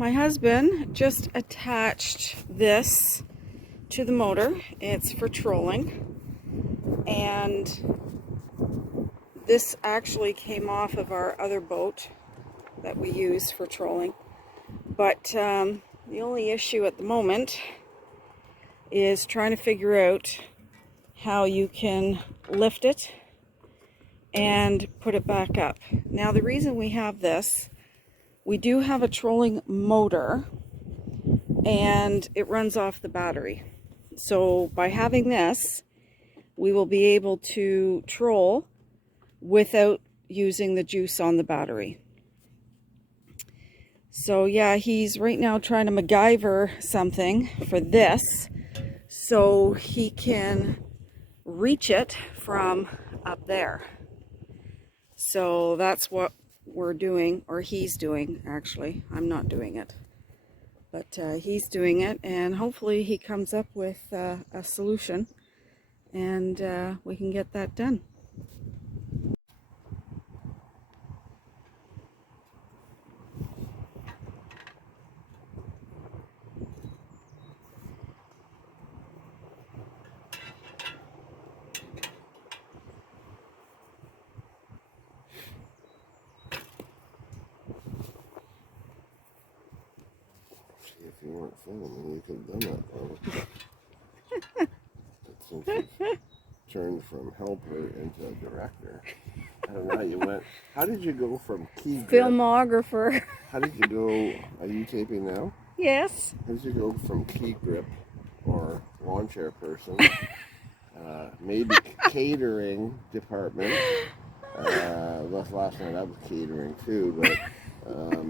my husband just attached this to the motor. It's for trolling, and this actually came off of our other boat that we use for trolling. But the only issue at the moment is trying to figure out how you can lift it and put it back up. Now, the reason we have this, we do have a trolling motor and it runs off the battery. So by having this, we will be able to troll without using the juice on the battery. So yeah, he's right now trying to MacGyver something for this so he can reach it from up there. So that's what we're doing, or he's doing actually. I'm not doing it, but he's doing it, and hopefully he comes up with a solution and we can get that done. If you weren't filming, you could have done that. Since you've turned from helper into a director, I don't know how you went. How did you go from key grip? Filmographer. How did you go? Are you taping now? Yes. How did you go from key grip or lawn chair person, maybe catering department? Last night I was catering too, but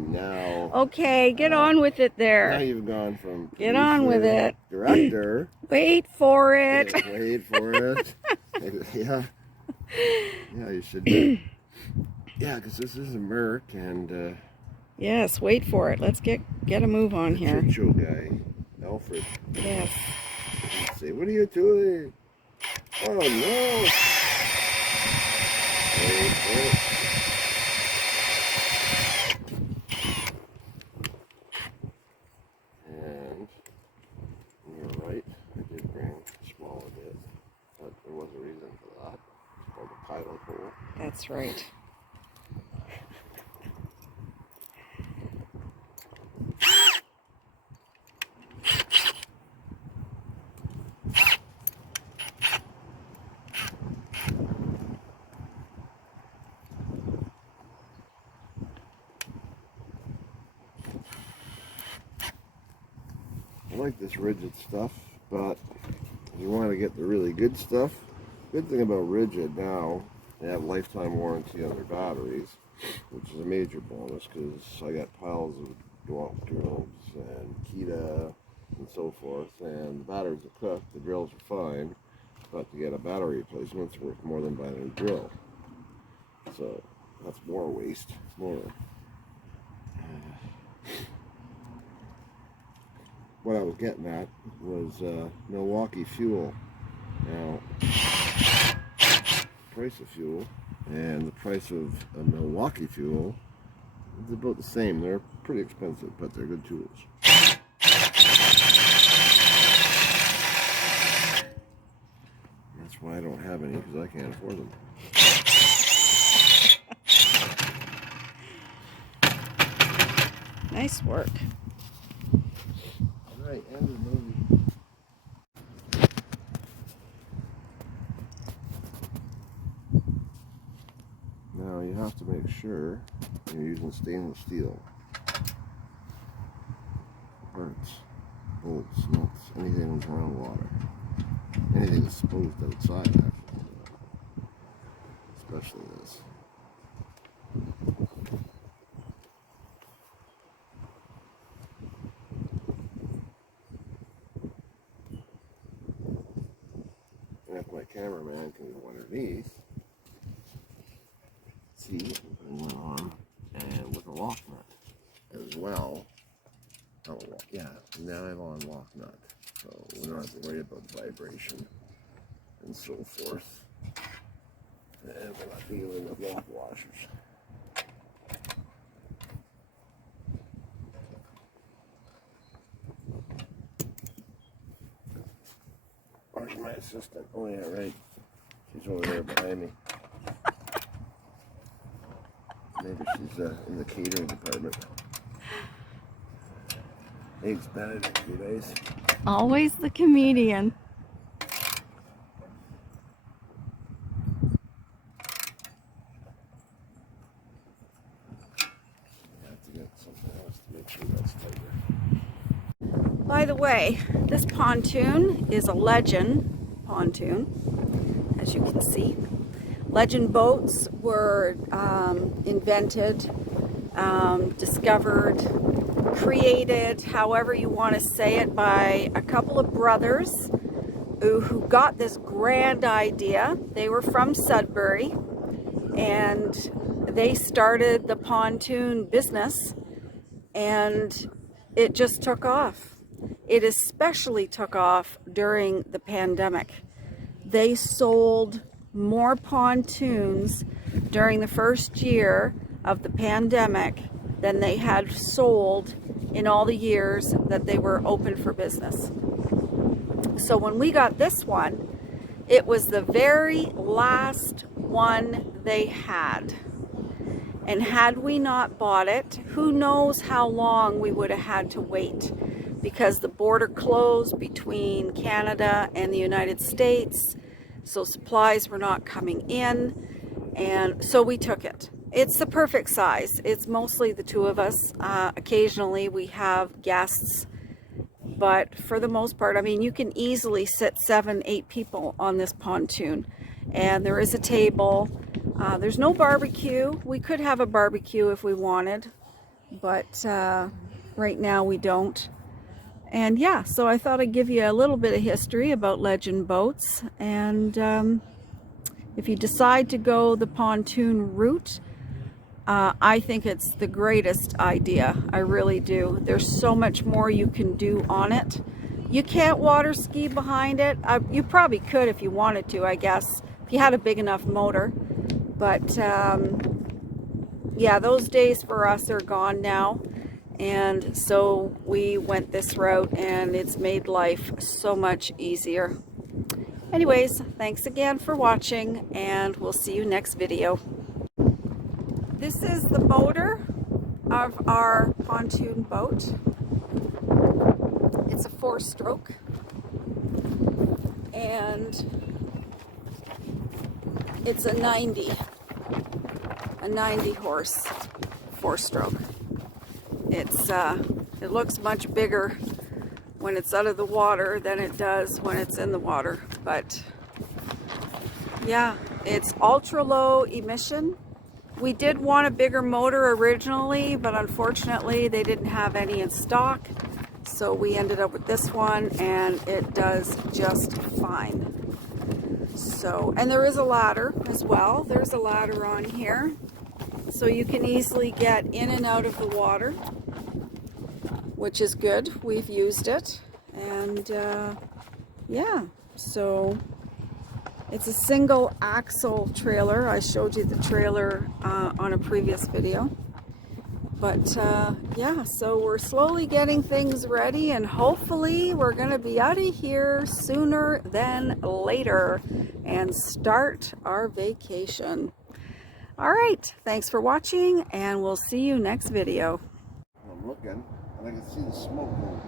now. Okay, get on with it there. Now you've gone from get on with it. Director. Wait for it. Wait for it. Yeah. Yeah, you should. Yeah, because this is a Merc, and yes, wait for it. Let's get a move on here. Chit show guy, Alfred. Yes. Let's see, what are you doing? Oh no! Wait. And you're right. I did bring a smaller bit, but there was a reason for that. It's called a pilot hole. That's right. I like this rigid stuff, but if you want to get the really good stuff, good thing about rigid now, they have lifetime warranty on their batteries, which is a major bonus because I got piles of Dwalt drills and Kita and so forth, and the batteries are cooked, the drills are fine, but to get a battery replacement, it's worth more than buying a new drill. So that's more waste, more. What I was getting at was Milwaukee fuel. Now, price of fuel and the price of a Milwaukee fuel is about the same. They're pretty expensive, but they're good tools. That's why I don't have any, because I can't afford them. Nice work. Right, end of the movie. Now you have to make sure you're using stainless steel. Parts, bolts, nuts, anything that's around water. Anything exposed outside, actually. Especially this. And if my cameraman can go underneath, see, and went on, and with a lock nut as well. Oh, yeah, now I have on lock nut, so we don't have to worry about vibration and so forth. And we're not dealing with lock washers. assistant. Oh yeah, right. She's over there behind me. Maybe she's in the catering department. Eggs Benedict, you guys. Always the comedian. Have to get something else to make sure that's tighter. By the way, this pontoon is a Legend pontoon, as you can see. Legend boats were invented, discovered, created, however you want to say it, by a couple of brothers who got this grand idea. They were from Sudbury, and they started the pontoon business, and it just took off. It especially took off during the pandemic. They sold more pontoons during the first year of the pandemic than they had sold in all the years that they were open for business. So when we got this one, it was the very last one they had. And had we not bought it, who knows how long we would have had to wait, because the border closed between Canada and the United States, so supplies were not coming in, and so we took it. It's the perfect size. It's mostly the two of us. Occasionally we have guests, but for the most part, I mean, you can easily sit 7-8 people on this pontoon, and there is a table. There's no barbecue. We could have a barbecue if we wanted, but right now we don't. And yeah, so I thought I'd give you a little bit of history about Legend boats. And if you decide to go the pontoon route, I think it's the greatest idea. I really do. There's so much more you can do on it. You can't water ski behind it. You probably could if you wanted to, I guess, if you had a big enough motor. But yeah, those days for us are gone now. And so we went this route, and it's made life so much easier. Anyways, thanks again for watching, and we'll see you next video. This is the motor of our pontoon boat. It's a 4-stroke, and it's a 90 horse 4-stroke. It looks much bigger when it's out of the water than it does when it's in the water, but yeah, it's ultra low emission. We did want a bigger motor originally, but unfortunately they didn't have any in stock, so we ended up with this one, and it does just fine. So, and there is a ladder as well. There's a ladder on here, so you can easily get in and out of the water, which is good. We've used it, and yeah, so it's a single axle trailer. I showed you the trailer on a previous video, but yeah, so we're slowly getting things ready, and hopefully we're gonna be out of here sooner than later and start our vacation. All right, thanks for watching, and we'll see you next video. I'm looking, and I can see the smoke going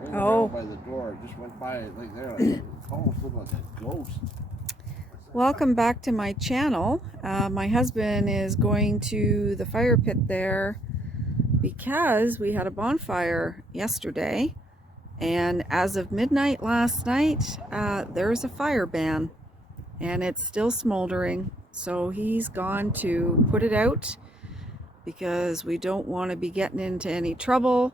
right Oh, by the door. It just went by it like there. It almost looked like a ghost. welcome back to my channel. My husband is going to the fire pit there because we had a bonfire yesterday, and as of midnight last night, there's a fire ban, and it's still smoldering. So he's gone to put it out because we don't want to be getting into any trouble,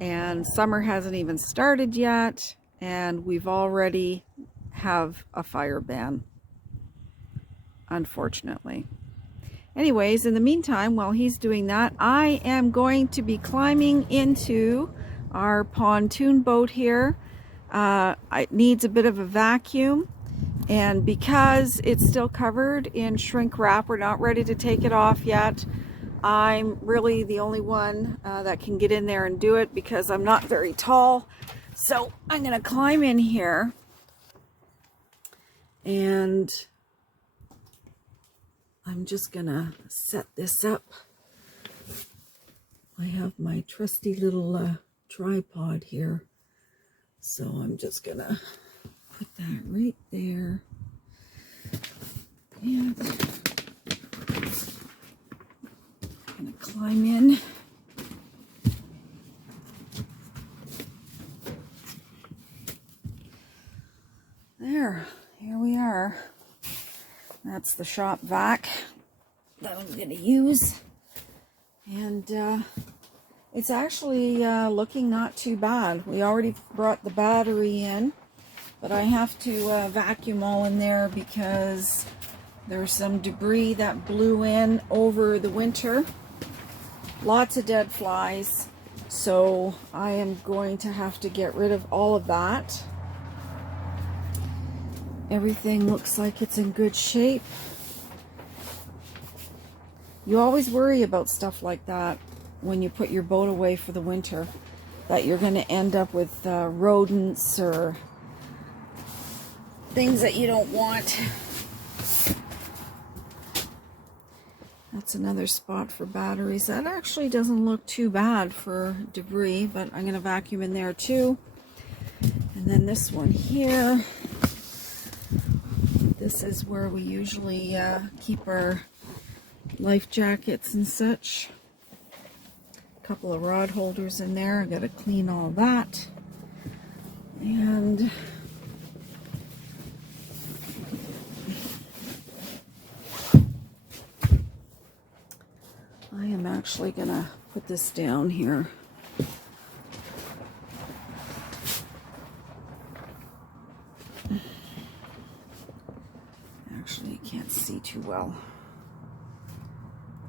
and summer hasn't even started yet, and we've already have a fire ban, unfortunately. Anyways, in the meantime, while he's doing that, I am going to be climbing into our pontoon boat here. It needs a bit of a vacuum, and because it's still covered in shrink wrap, we're not ready to take it off yet. I'm really the only one that can get in there and do it because I'm not very tall. So I'm gonna climb in here And I'm just gonna set this up. I have my trusty little tripod here. So I'm just gonna put that right there. And I'm gonna climb in. There, here we are. That's the shop vac that I'm gonna use. And it's actually looking not too bad. We already brought the battery in, but I have to vacuum all in there because there's some debris that blew in over the winter. Lots of dead flies. So I am going to have to get rid of all of that. Everything looks like it's in good shape. You always worry about stuff like that when you put your boat away for the winter, that you're going to end up with rodents or things that you don't want. That's another spot for batteries. That actually doesn't look too bad for debris, but I'm going to vacuum in there too. And then this one here. This is where we usually keep our life jackets and such. A couple of rod holders in there. I gotta clean all that. And I am actually gonna put this down here. Actually, I can't see too well.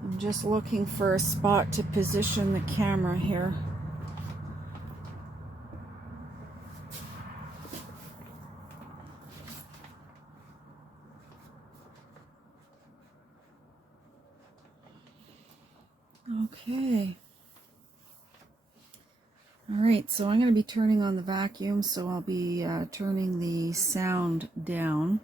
I'm just looking for a spot to position the camera here. Okay. All right, so I'm going to be turning on the vacuum, so I'll be turning the sound down.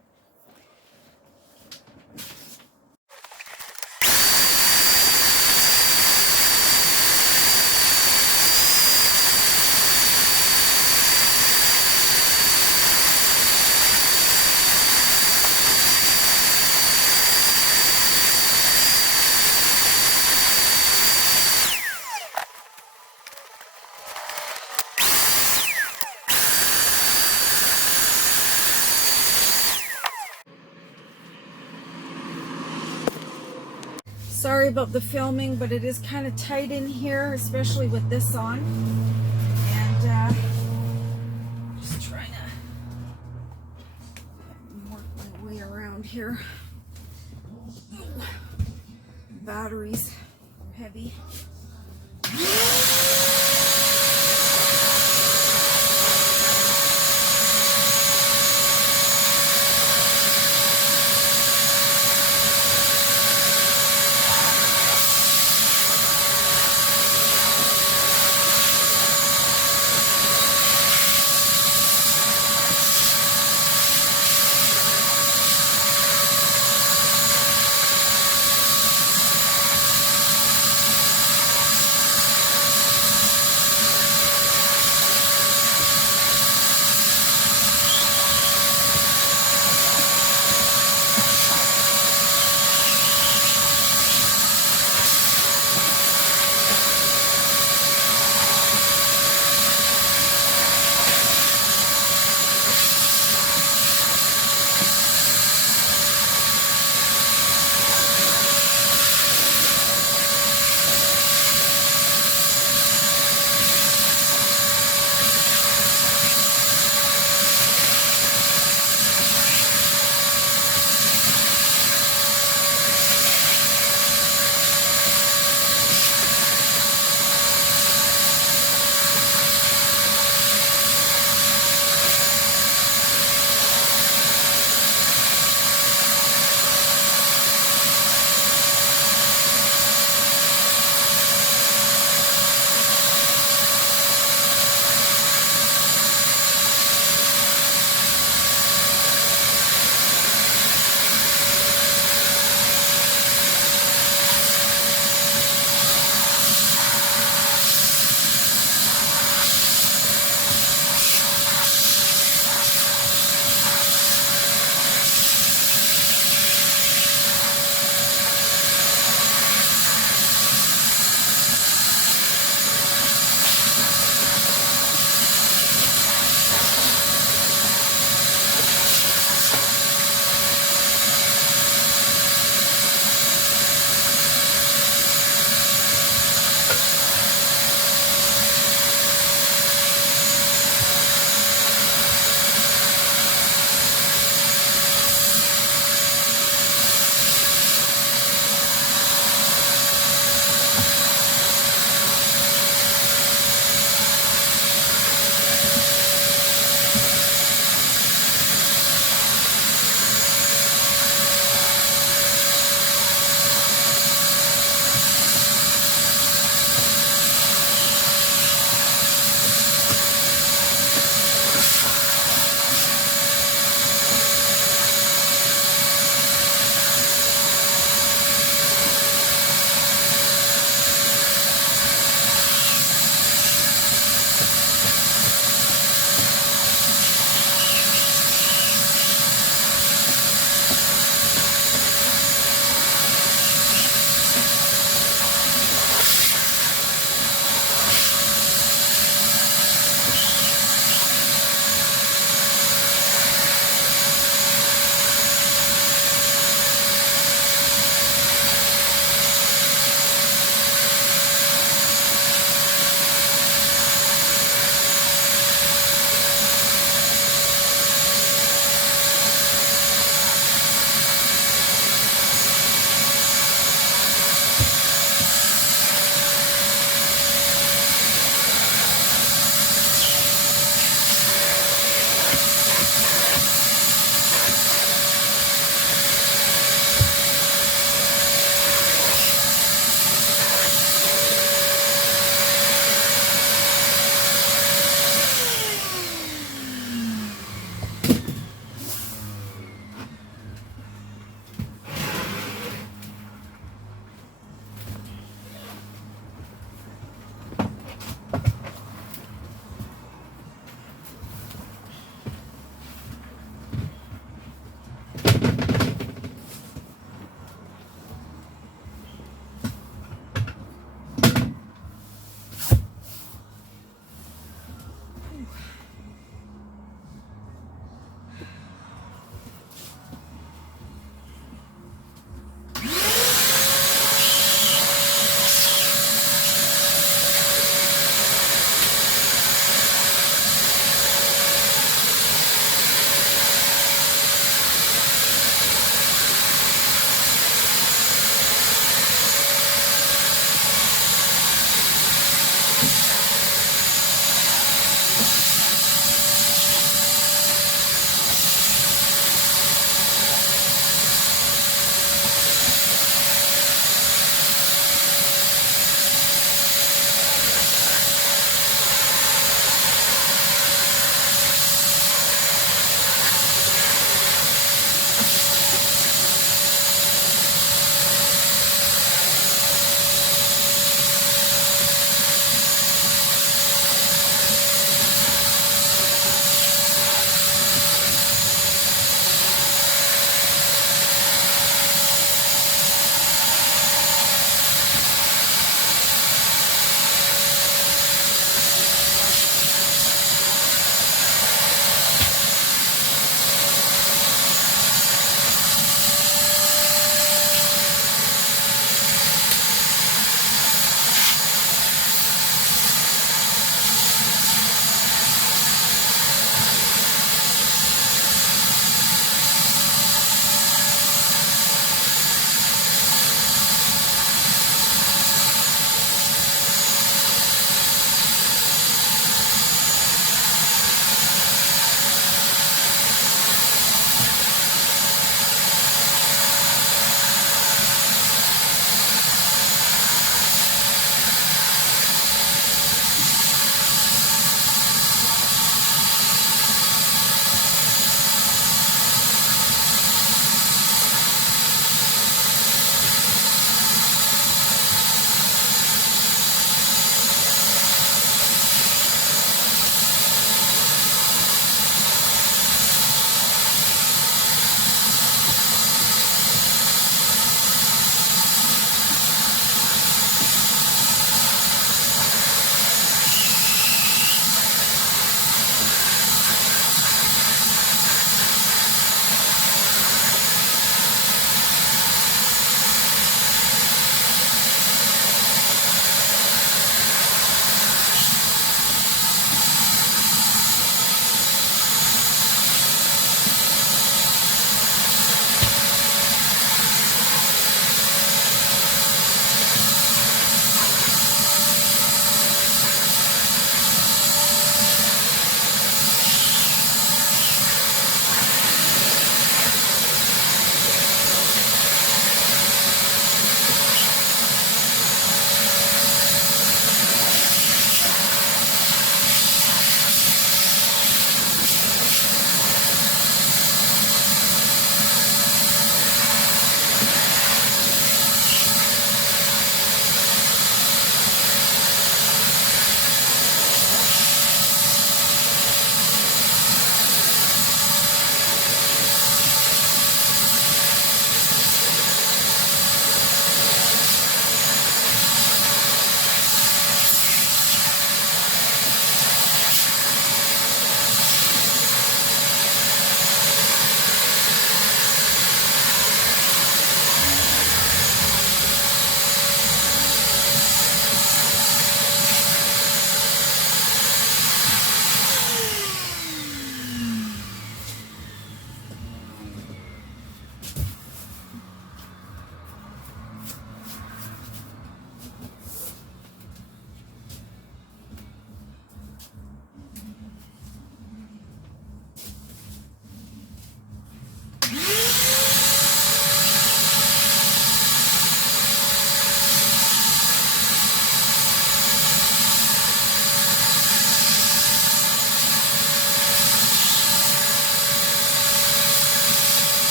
Sorry about the filming, but it is kind of tight in here, especially with this on. And just trying to work my way around here. Batteries are heavy.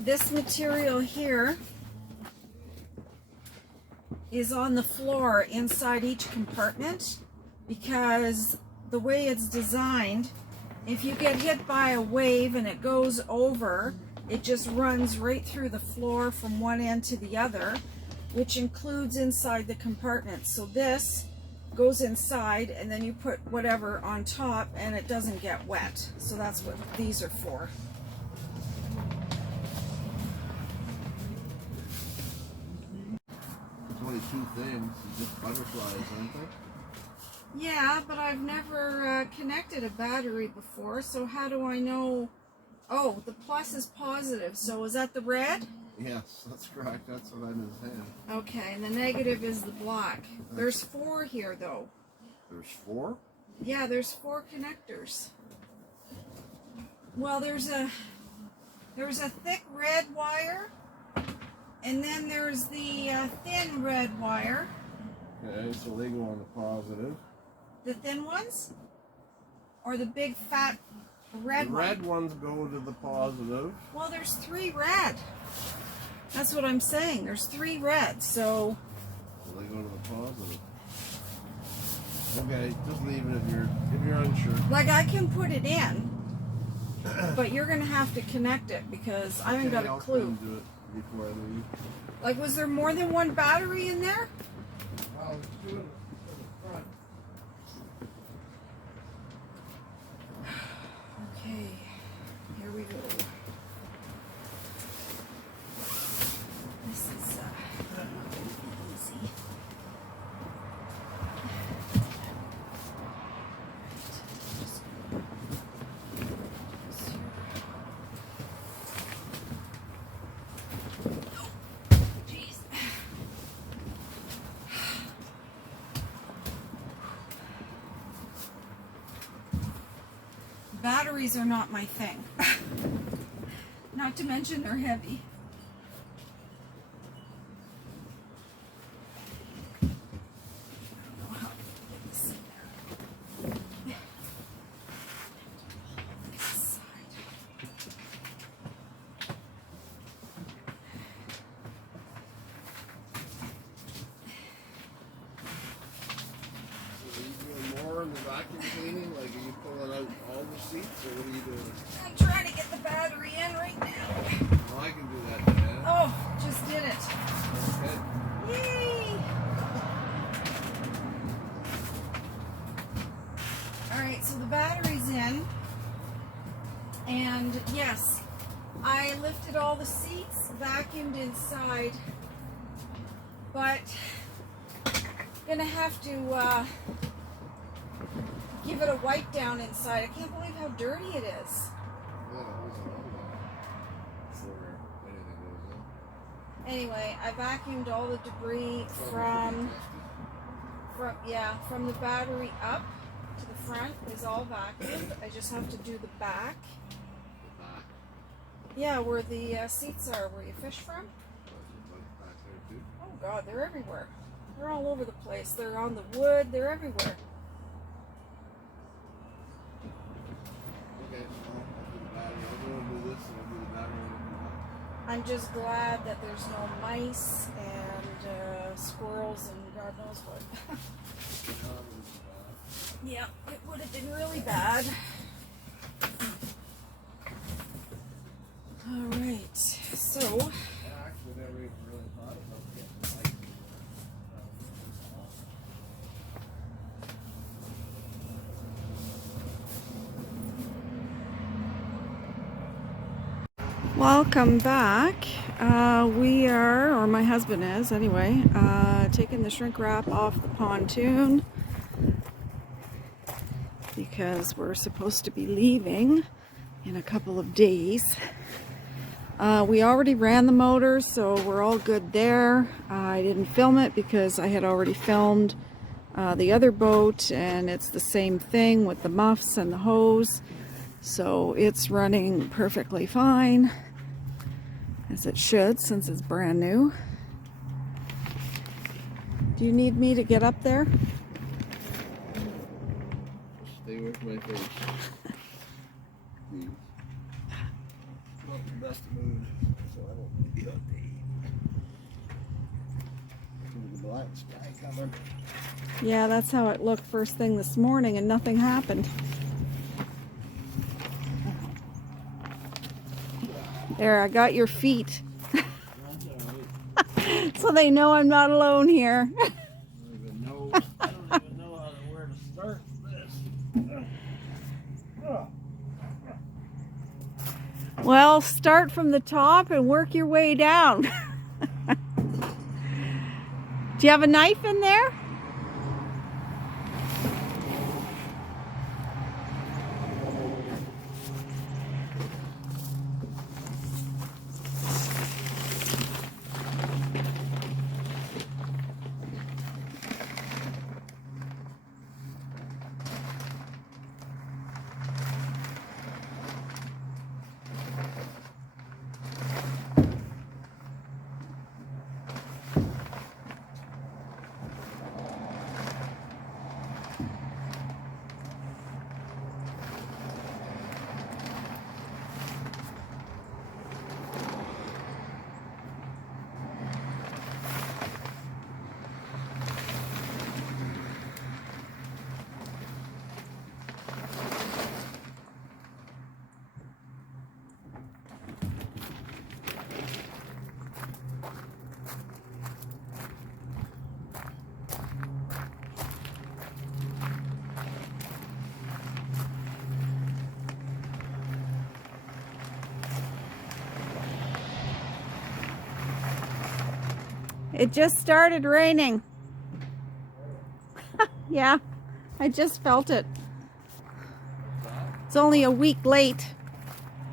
this material here is on the floor inside each compartment, because the way it's designed, if you get hit by a wave and it goes over, it just runs right through the floor from one end to the other, which includes inside the compartment. So this goes inside, and then you put whatever on top and it doesn't get wet. So that's what these are for. It's only two things, it's just butterflies, aren't they? Yeah, but I've never connected a battery before, so how do I know? Oh, the plus is positive, so is that the red? Yes, that's correct. That's what I understand. Okay, and the negative is the black. There's 4 here, though. There's 4? Yeah, there's 4 connectors. Well, there's a thick red wire, and then there's the thin red wire. Okay, so they go on the positive. The thin ones? Or the big fat red The red ones go to the positive. Well, there's 3 red. That's what I'm saying. There's 3 red, so They go to the positive. Okay, just leave it if you're unsure. like I can put it in, but you're gonna have to connect it because I haven't got a clue. I'll do it before I leave. Like, was there more than one battery in there? Well, let's do it to the front. Okay, here we go. This is not gonna be easy. Batteries are not my thing. Not to mention they're heavy. I don't know how to get this in there. This side. So are you doing more in the vacuum cleaning? Like, are you pulling out all the seats, or what are you doing? I'm trying to get the battery in right now. Well, I can do that, Dan. Oh, just did it. Okay. Yay! Alright, so the battery's in. And yes, I lifted all the seats, vacuumed inside, but gonna have to give it a wipe down inside. I can't believe how dirty it is. Yeah, that was on there. Before anything goes in. Anyway, I vacuumed all the debris from the battery up to the front is all vacuumed. I just have to do the back. The back. Yeah, where the seats are, where you fish from. Back there too. Oh God, they're everywhere. They're all over the place. They're on the wood. They're everywhere. Okay, well, I'll do the battery. I'll go and do this, and I'll do the battery when we come back. I'm just glad that there's no mice and squirrels and God knows what. Yeah, it would have been really bad. All right, so Yeah, actually, never even really thought about getting the light. welcome back. We are, or my husband is anyway, taking the shrink wrap off the pontoon because we're supposed to be leaving in a couple of days. We already ran the motor, so we're all good there. I didn't film it because I had already filmed the other boat, and it's the same thing with the muffs and the hose. So it's running perfectly fine, as it should since it's brand new. Do you need me to get up there? Stay with my face. Please. the best of mood, so I don't need the update. The black sky coming. Yeah, that's how it looked first thing this morning, and nothing happened. There, I got your feet. So they know I'm not alone here. I don't even know where to start this. Well, start from the top and work your way down. Do you have a knife in there? It just started raining. Yeah, I just felt it. It's only a week late.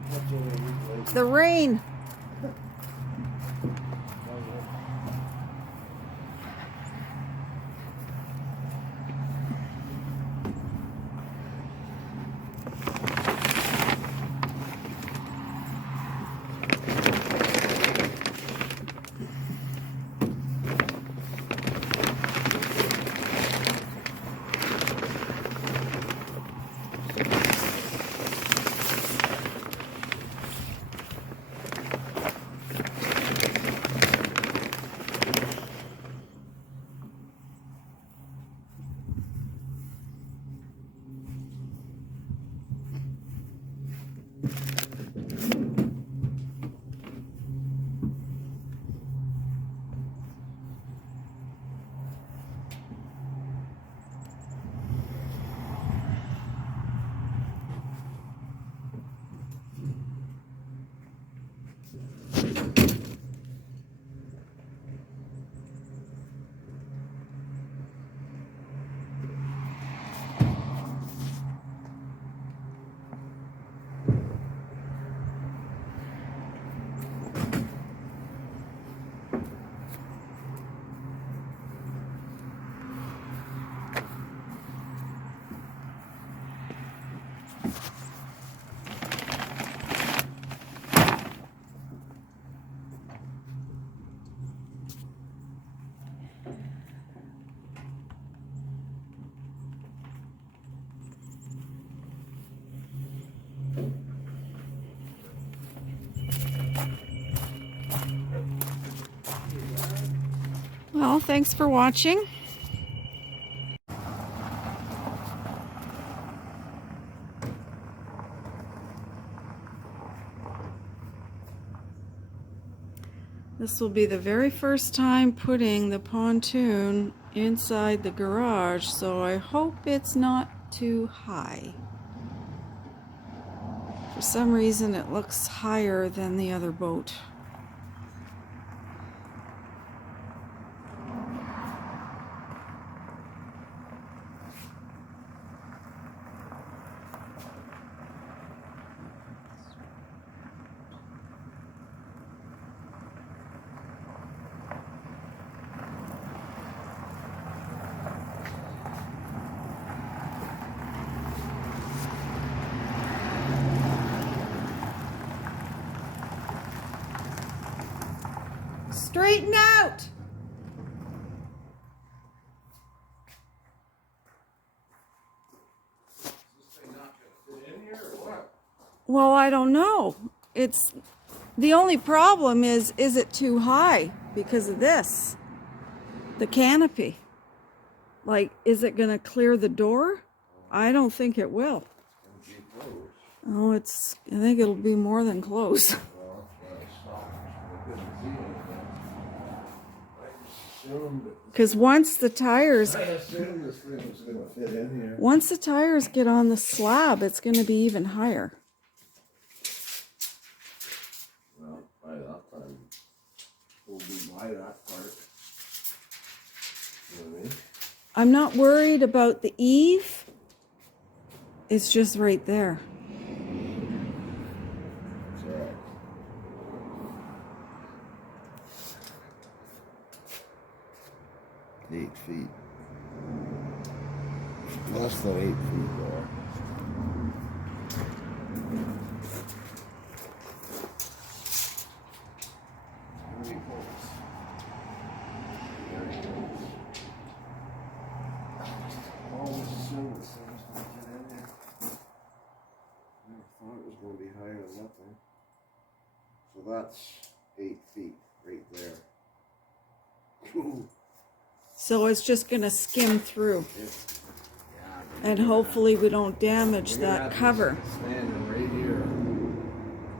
What's only a week late? The rain. Well, thanks for watching. This will be the very first time putting the pontoon inside the garage, so I hope it's not too high. For some reason it looks higher than the other boat. Straighten out! Well, I don't know. It's The only problem is it too high because of this? The canopy. Like, is it going to clear the door? I don't think it will. Oh, I think it'll be more than close. Because once the tires get on the slab, it's going to be even higher. Well, by that time, we'll be by that part. You know what I mean? I'm not worried about the eave. It's just right there. It's all right. Eight feet. Less than 8 feet there. So that's 8 feet right there. Ooh. So it's just going to skim through. And hopefully we don't damage that cover. Standing right here.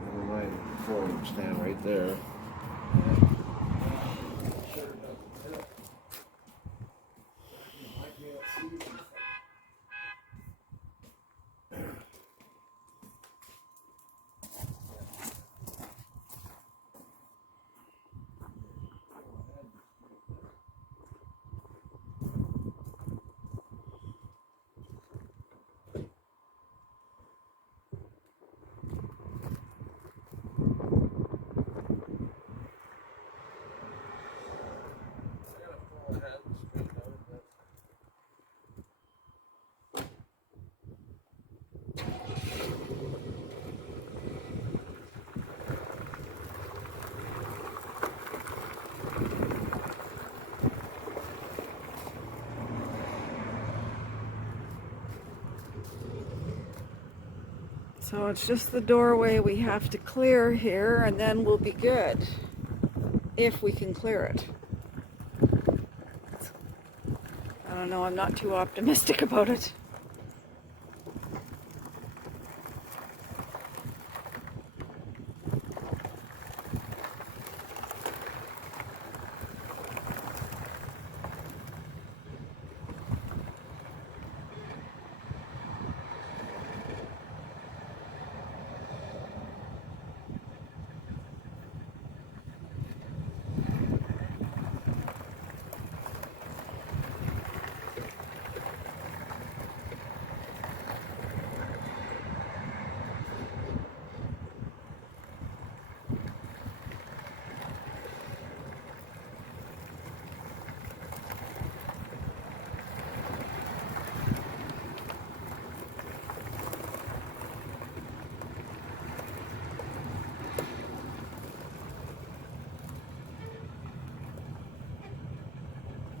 Never mind, before we stand right there. So it's just the doorway we have to clear here, and then we'll be good. If we can clear it. I don't know, I'm not too optimistic about it.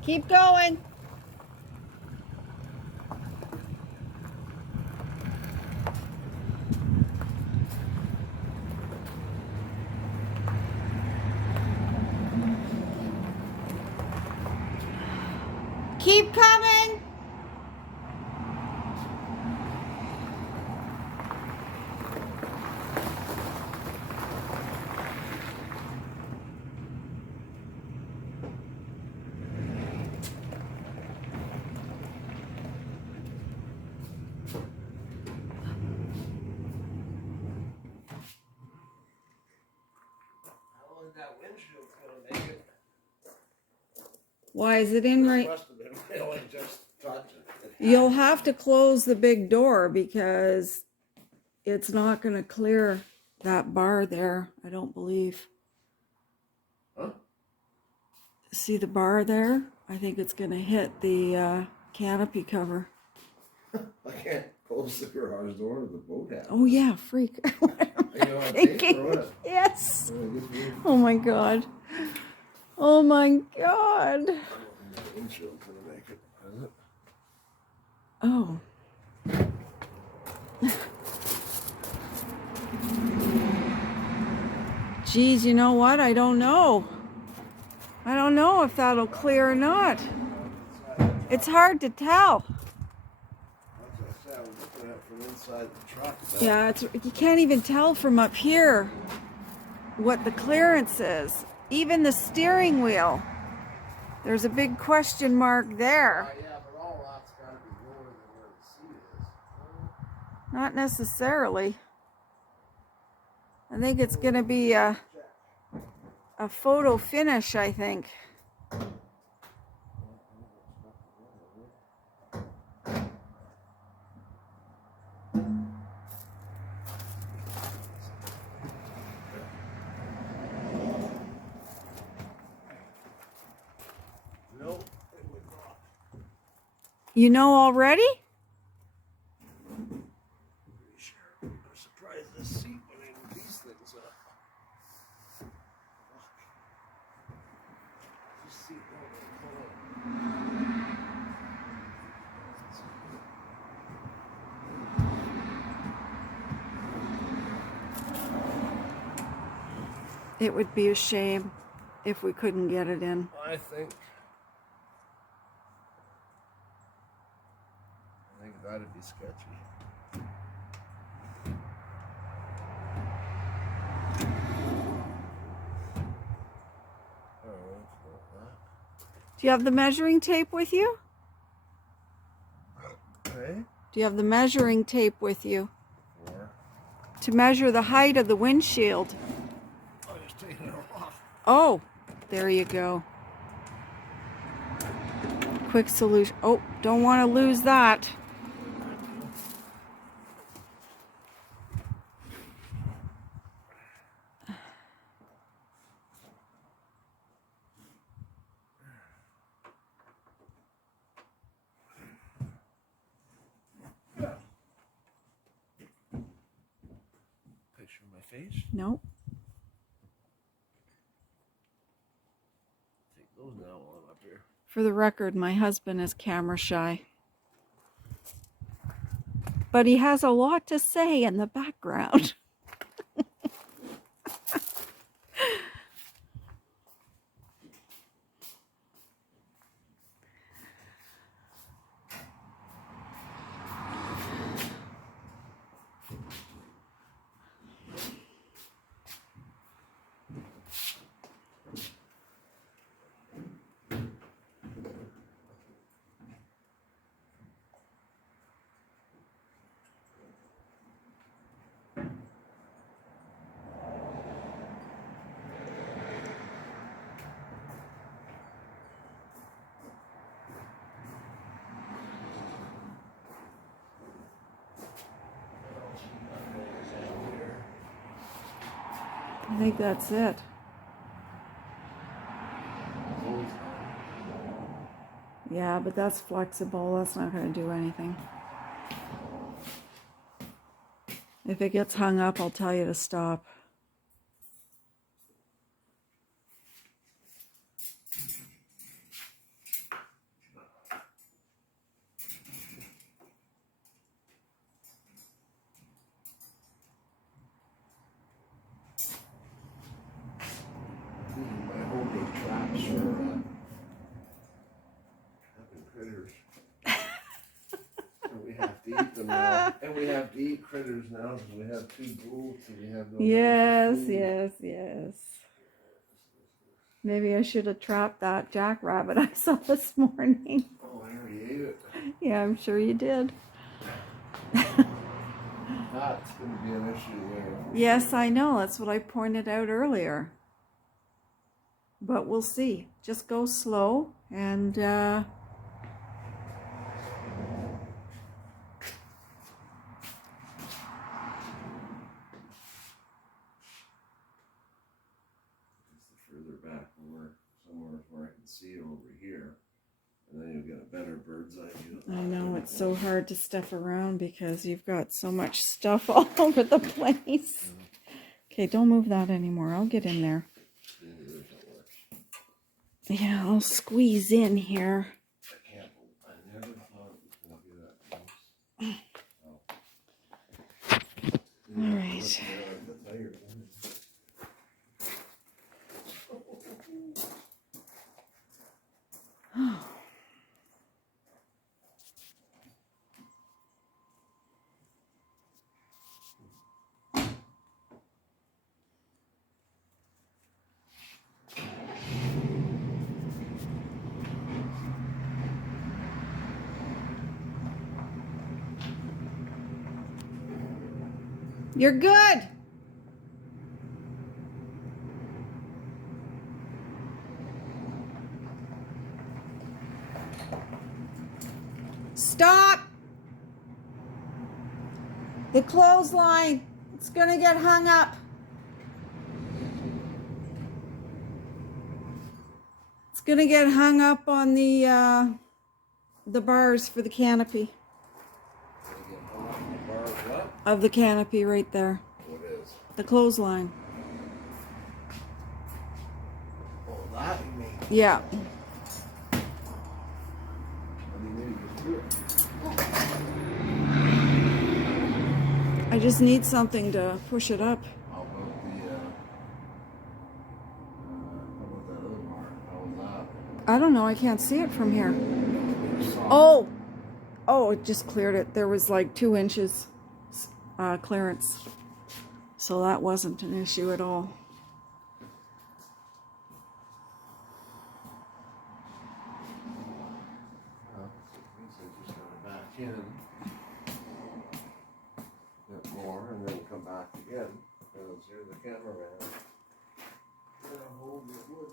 Keep going. Keep coming. That windshield's gonna make it. Why is it in right? Must have been really just touching it. You'll have to close the big door because it's not going to clear that bar there, I don't believe. Huh? See the bar there? I think it's going to hit the canopy cover. I can't close the garage door to the boat house. Oh yeah, freak. You want tape or what? Yes. Oh my god. Oh my god. The windshield's gonna make it, is it? Oh. Geez, you know what? I don't know. I don't know if that'll clear or not. It's hard to tell. That's what I said. I was looking at it from inside the truck. Yeah, you can't even tell from up here what the clearance is. Even the steering wheel. There's a big question mark there. Yeah, but all that's got to be lower than where the seat is. Not necessarily. I think it's going to be a photo finish, I think. No, it would not. You know already? Pretty sure. I'm surprised this seat went in these things up. Fuck. This seat won't pull up. It would be a shame if we couldn't get it in. I think that'd be sketchy. Do you have the measuring tape with you? Okay. Do you have the measuring tape with you? Or To measure the height of the windshield. I'll just take it off. Oh, there you go. Quick solution. Oh, don't want to lose that. Picture of my face. Nope. Take those now while I'm up here. For the record, my husband is camera shy. But he has a lot to say in the background. I think that's it. Yeah, but that's flexible. That's not going to do anything. If it gets hung up, I'll tell you to stop. My homemade traps for trapping critters. And we have to eat them now. And we have to eat critters now because we have 2 goats and we have no Yes, food. yes. Maybe I should have trapped that jackrabbit I saw this morning. Oh, I already ate it. Yeah, I'm sure you did. That's going to be an issue later. Yes, I know. That's what I pointed out earlier. But we'll see. Just go slow and further back somewhere where I can see it over here, and then you'll get a better bird's eye view. I know it's so hard to stuff around because you've got so much stuff all over the place. Okay, don't move that anymore. I'll get in there. Yeah, I'll squeeze in here. I never thought it was going to be that close. All right. You're good. Stop. The clothesline. It's going to get hung up. It's going to get hung up on the bars for the canopy. Of the canopy right there. What is? The clothesline. Oh, that you mean? Yeah. I just need something to push it up. How about that other part? How was that? I don't know. I can't see it from here. Oh. Oh, it just cleared it. There was like 2 inches clearance. So that wasn't an issue at all. Just go back in a bit more and then come back again because you're the cameraman. You're gonna hold your wood.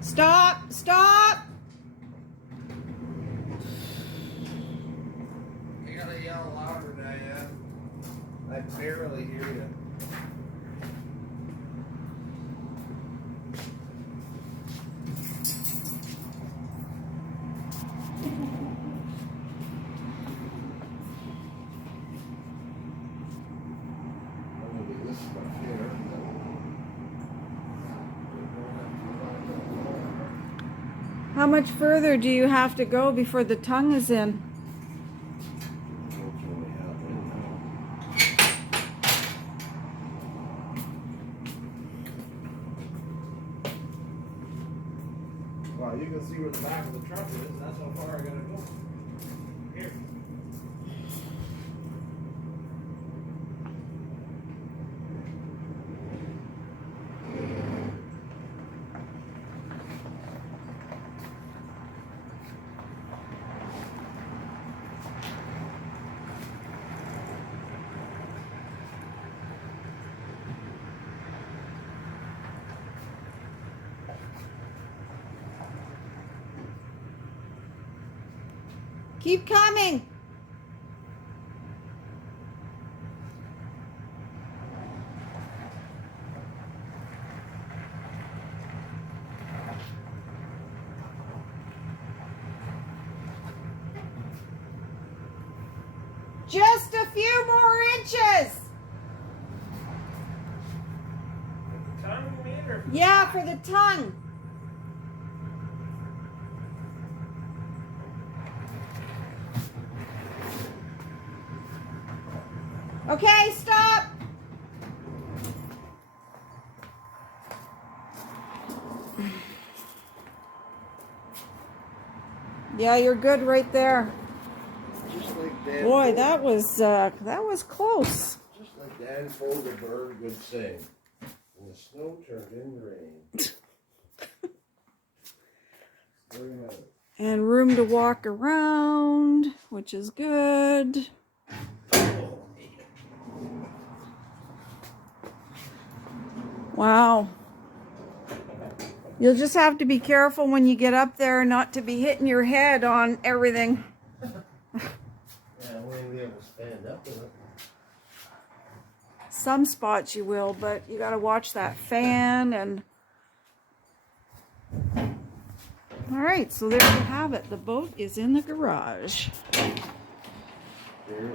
Stop! Stop! You gotta yell louder, Diane. I barely hear you. This stuff here. How much further do you have to go before the tongue is in? Well, you can see where the back of the truck is. That's how far I gotta go. Here. Keep coming. Just a few more inches. Tongue meter. Yeah, for the tongue. Okay, stop. Yeah, you're good right there. Just like Dan. Boy, that was close. Just like Dan Fogelberg would say, and the snow turned into rain. Very nice. And room to walk around, which is good. Wow. You'll just have to be careful when you get up there not to be hitting your head on everything. Yeah, I wouldn't be able to stand up with it. Some spots you will, but you got to watch that fan and... All right, so there you have it. The boat is in the garage. Here.